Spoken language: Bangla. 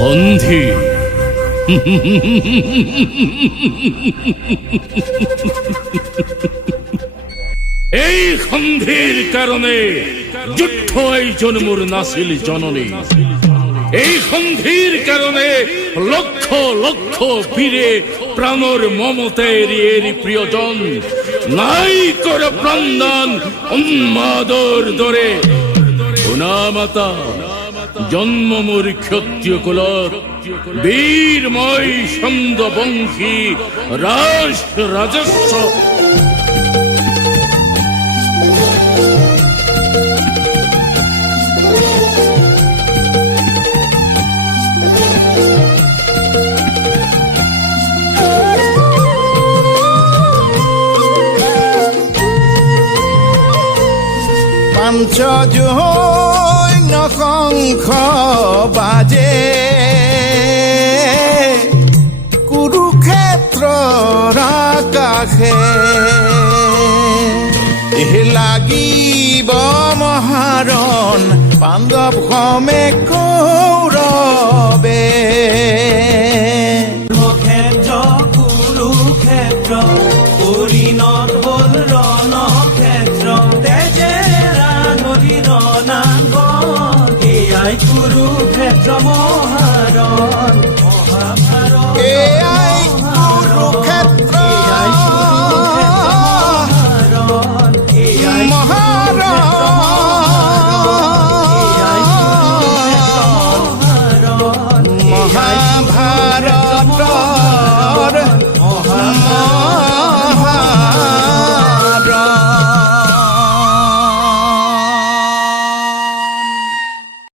সন্ধি এই সন্ধির কারণে যুদ্ধ জন্মুর নাছিল জননী। এই সন্ধির কারণে লক্ষ লক্ষ বীরে প্রাণর মমতের এরি প্রিয়জন নাই করে প্রাণদান উন্মাদর দরে মাতা জন্ম মোর ক্ষত্রিয় কুলত বীরময় ছন্দ বংশী রাজ রাজস্ব পঞ্চজৈন শঙ্খ বাজে কুৰুক্ষেত্ৰৰ আকাশে লাগিব মহাৰণ পাণ্ডৱ সমে কৌৰৱে। ক্ষেত্ৰ কুৰুক্ষেত্ৰ পৰিণত হ'ল ৰণক্ষেত্ৰ তেজেৰা নদী ৰণাঙ্গন এয়াই কুৰুক্ষেত্ৰ মহাৰণ মহাভাৰত।